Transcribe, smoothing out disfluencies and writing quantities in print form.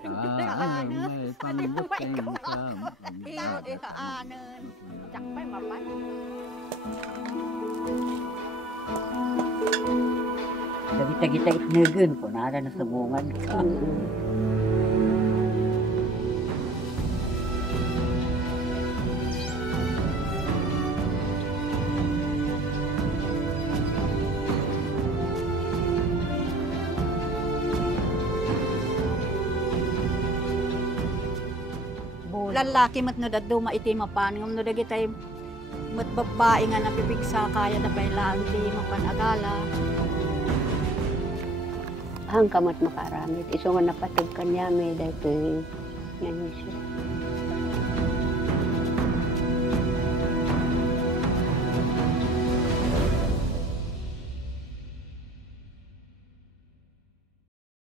may pambuting kam. Ikaanan. Sakpay mapay. Kita-kita itnegun ko, nara na sa bungan. Lalaki mat no daddo maiti mapan ngam no dagitay mat babae nga napipigsa kaya na bailaan di mapanagala. Hangkamat makaramit. Iso nga napatag kanya may dahil nangyay siya.